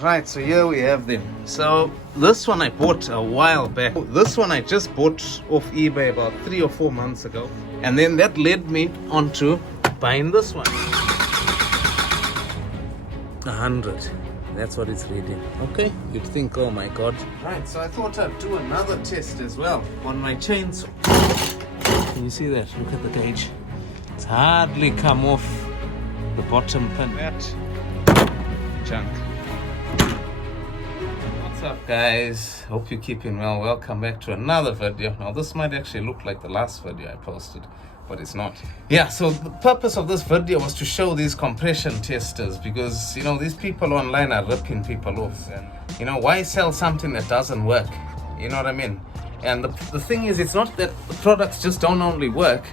Right, so here we have them. So this one I bought a while back. This one I just bought off eBay about 3 or 4 months ago. And then that led me onto buying this one. 100. That's what it's reading. Okay, you'd think, oh my god. Right, so I thought I'd do another test as well on my chainsaw. Can you see that? Look at the gauge. It's hardly come off the bottom pin. That junk. What's up, guys? Hope you're keeping well. Welcome back to another video. Now this might actually look like the last video I posted, but it's not. Yeah, so the purpose of this video was to show these compression testers, because you know these people online are ripping people off, and you know, why sell something that doesn't work? You know what I mean? And the thing is, it's not that the products just don't only work.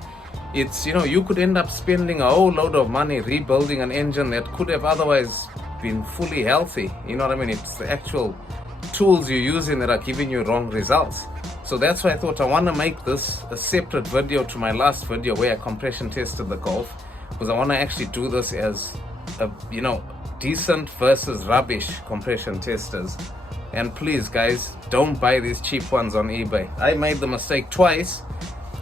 It's, you know, you could end up spending a whole load of money rebuilding an engine that could have otherwise been fully healthy. You know what I mean? It's the actual tools you're using that are giving you wrong results. So that's why I thought I want to make this a separate video to my last video where I compression tested the Golf, because I want to actually do this as a, you know, decent versus rubbish compression testers. And please guys, don't buy these cheap ones on eBay. I made the mistake twice,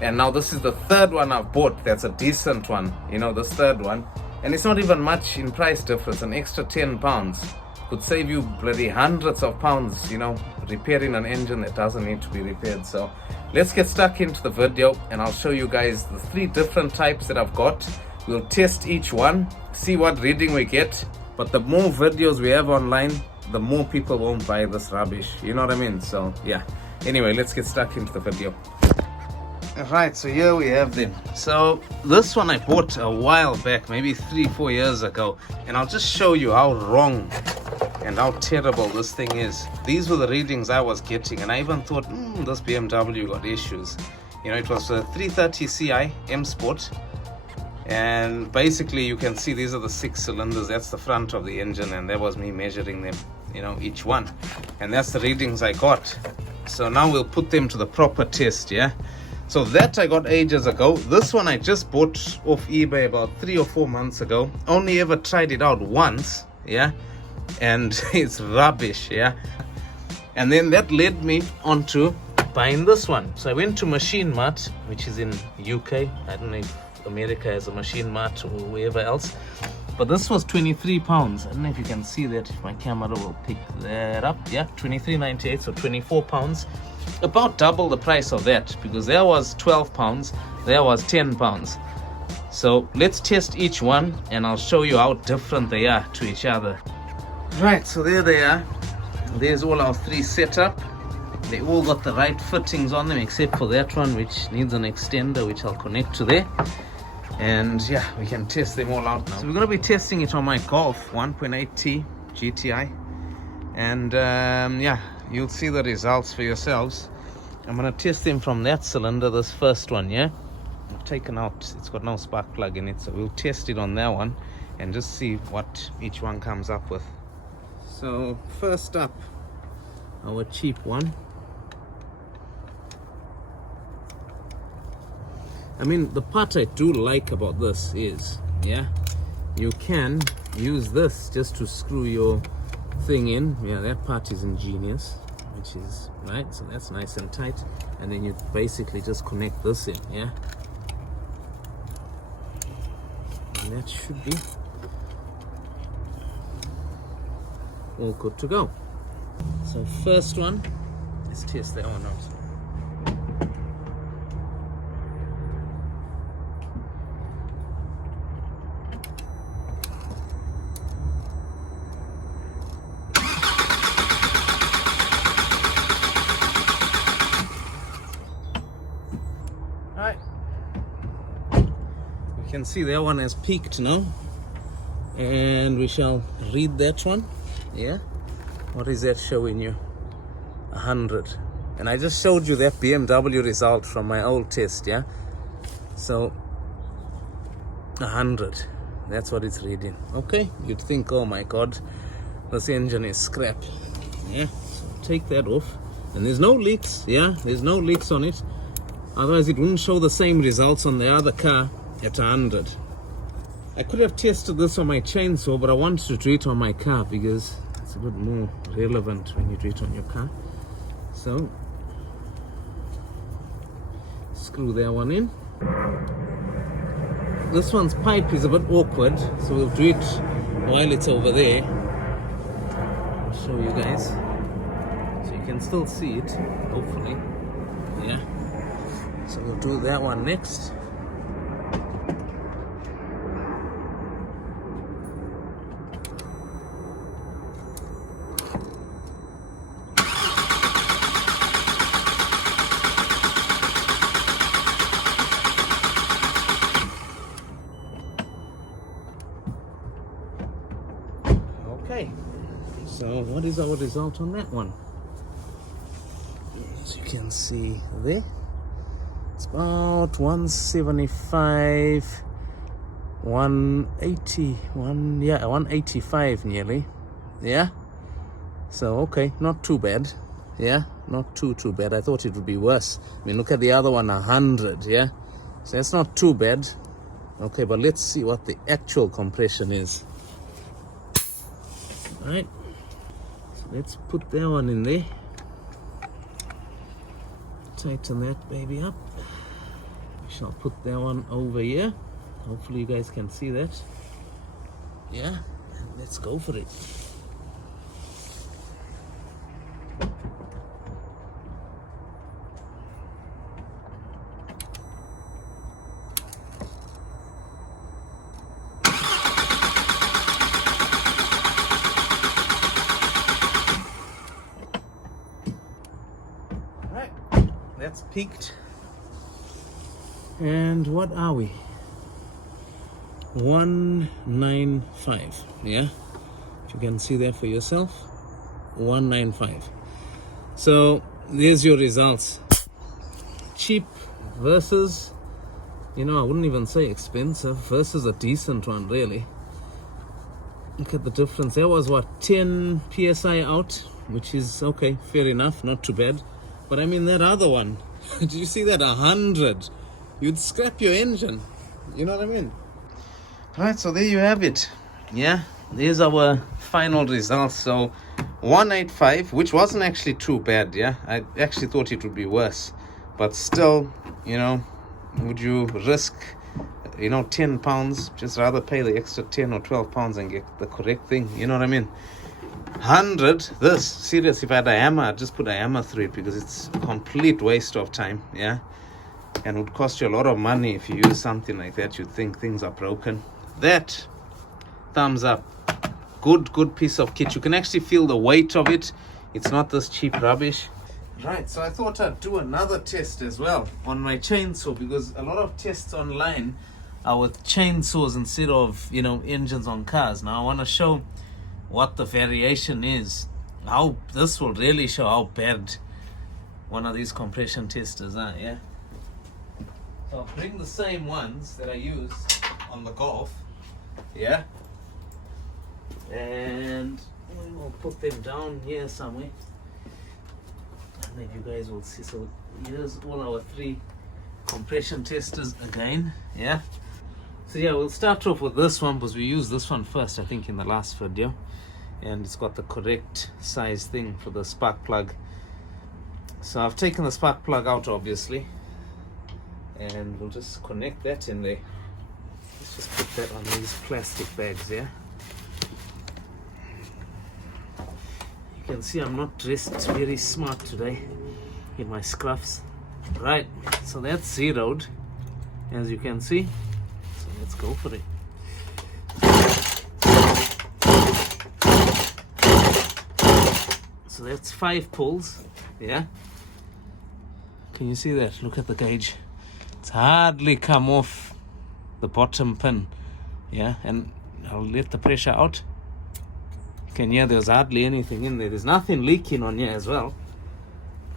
and now this is the third one I've bought that's a decent one, you know, this third one. And it's not even much in price difference. An extra £10 could save you bloody hundreds of pounds, you know, repairing an engine that doesn't need to be repaired. So let's get stuck into the video, and I'll show you guys the 3 different types that I've got. We'll test each one, see what reading we get. But the more videos we have online, the more people won't buy this rubbish, you know what I mean? So yeah, anyway, let's get stuck into the video. Right, so here we have them. So this one I bought a while back, maybe 3-4 years ago, and I'll just show you how wrong and how terrible this thing is. These were the readings I was getting, and I even thought, this BMW got issues. You know, it was a 330 Ci M Sport, and basically you can see these are the 6 cylinders. That's the front of the engine, and that was me measuring them, you know, each one, and that's the readings I got. So now we'll put them to the proper test. Yeah, so that I got ages ago. This one I just bought off eBay about 3 or 4 months ago. Only ever tried it out once, yeah, and it's rubbish, yeah. And then that led me onto buying this one. So I went to Machine Mart, which is in UK. I don't know if America has a Machine Mart or wherever else, but this was £23. I don't know if you can see that, if my camera will pick that up. Yeah, £23.98, so £24, about double the price of that, because there was £12, there was £10. So let's test each one, and I'll show you how different they are to each other. Right, so there they are. There's all our 3 set up. They all got the right fittings on them, except for that one, which needs an extender, which I'll connect to there. And yeah, we can test them all out now. So we're going to be testing it on my Golf 1.8T GTI, and yeah, you'll see the results for yourselves. I'm going to test them from that cylinder, this first one. Yeah, I've taken out, it's got no spark plug in it, so we'll test it on that one and just see what each one comes up with. So first up, our cheap one. I mean, the part I do like about this is, yeah, you can use this just to screw your thing in. Yeah, that part is ingenious, which is right. So that's nice and tight, and then you basically just connect this in. Yeah, and that should be all good to go. So first one, let's test that one out. Alright, you can see that one has peaked now, and we shall read that one. Yeah, what is that showing you? 100. And I just showed you that BMW result from my old test. Yeah, so 100, that's what it's reading. Okay, you'd think, oh my god, this engine is scrap. Yeah, so take that off, and there's no leaks. Yeah, there's no leaks on it, otherwise it wouldn't show the same results on the other car at 100. I could have tested this on my chainsaw, but I wanted to do it on my car because it's a bit more relevant when you do it on your car. So screw that one in. This one's pipe is a bit awkward, so we'll do it while it's over there. I'll show you guys so you can still see it, hopefully. Yeah, so we'll do that one next. Okay, so what is our result on that one? As you can see there, it's about 175, 185 nearly. Yeah, so okay, not too bad. Yeah, not too bad. I thought it would be worse. I mean, look at the other one, 100. Yeah, so that's not too bad. Okay, but let's see what the actual compression is. Right, so let's put that one in there. Tighten that baby up. We shall put that one over here. Hopefully you guys can see that. Yeah, and let's go for it. That's peaked. And what are we? 195. Yeah, if you can see that for yourself, 195. So there's your results. Cheap versus, I wouldn't even say expensive, versus a decent one, really. Look at the difference. There was what, 10 psi out, which is okay, fair enough, not too bad. But I mean, that other one, did you see that? 100. You'd scrap your engine. You know what I mean? Right, so there you have it. Yeah, there's our final results. So 185, which wasn't actually too bad. Yeah, I actually thought it would be worse. But still, would you risk, 10 pounds? Just rather pay the extra 10 or 12 pounds and get the correct thing. You know what I mean? 100, this, seriously, if I had a hammer, I'd just put a hammer through it because it's a complete waste of time, yeah? And it would cost you a lot of money if you use something like that. You'd think things are broken. That, thumbs up. Good piece of kit. You can actually feel the weight of it. It's not this cheap rubbish. Right, so I thought I'd do another test as well on my chainsaw, because a lot of tests online are with chainsaws instead of, engines on cars. Now I want to show what the variation is. How this will really show how bad one of these compression testers are. Yeah, so I'll bring the same ones that I used on the Golf. Yeah, and we'll put them down here somewhere, and then you guys will see. So here's all our 3 compression testers again. Yeah, so yeah, we'll start off with this one because we used this one first, I think, in the last video. And it's got the correct size thing for the spark plug. So I've taken the spark plug out, obviously, and we'll just connect that in there. Let's just put that on these plastic bags. Yeah, you can see I'm not dressed very smart today in my scruffs. Right, so that's zeroed, as you can see. So let's go for it. So that's 5 pulls. Yeah, can you see that? Look at the gauge. It's hardly come off the bottom pin. Yeah, and I'll let the pressure out. You can hear there's hardly anything in there. There's nothing leaking on here as well.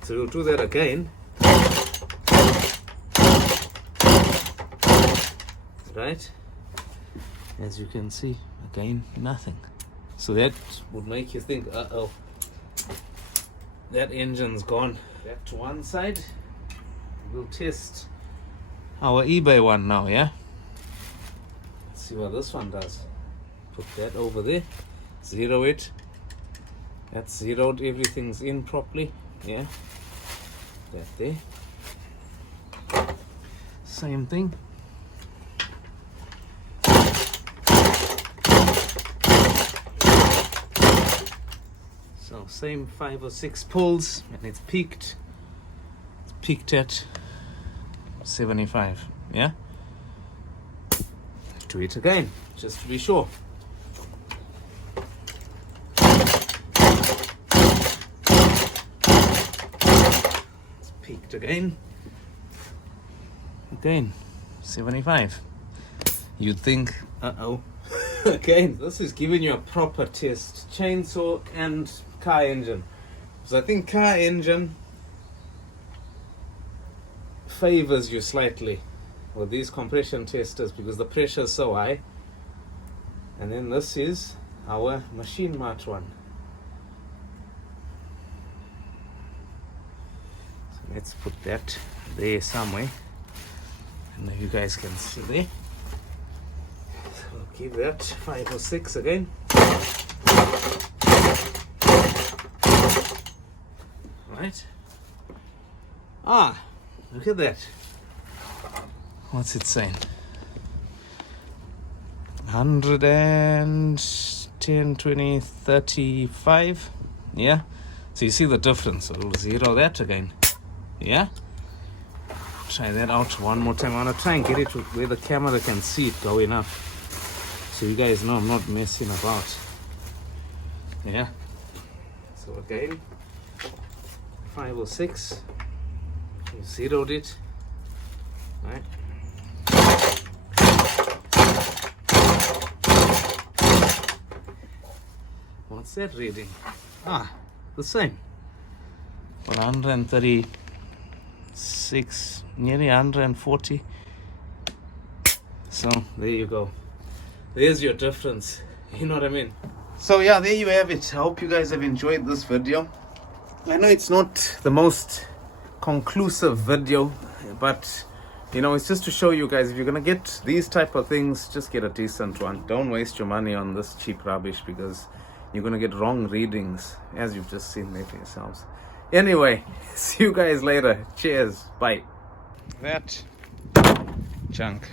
So we'll do that again. Right, as you can see, again, nothing. So that would make you think, uh-oh, that engine's gone. Back to one side. We'll test our eBay one now, yeah? Let's see what this one does. Put that over there, zero it, That's zeroed, everything's in properly. Yeah, that there. Same thing. So same 5 or 6 pulls, and it's peaked. It's peaked at 75. Yeah. Do it again, just to be sure. It's peaked again. Again, 75. You'd think, again, this is giving you a proper test. Chainsaw and car engine. So I think car engine favors you slightly with these compression testers because the pressure is so high. And then this is our machine mart one. So let's put that there somewhere. And you guys can see there. So I'll give that 5 or 6 again. Right. Look at that. What's it saying? 110, 20, 35. Yeah. So you see the difference. So we'll zero that again. Yeah. Try that out one more time. I want to try and get it where the camera can see it going up, so you guys know I'm not messing about. Yeah. So again, 5 or 6. You zeroed it. Right. What's that reading? The same. 136, nearly 140. So there you go. There's your difference. You know what I mean? So yeah, there you have it. I hope you guys have enjoyed this video. I know it's not the most conclusive video, but you know, it's just to show you guys, if you're gonna get these type of things, just get a decent one. Don't waste your money on this cheap rubbish because you're gonna get wrong readings, as you've just seen there for yourselves. Anyway, see you guys later. Cheers. Bye. That junk.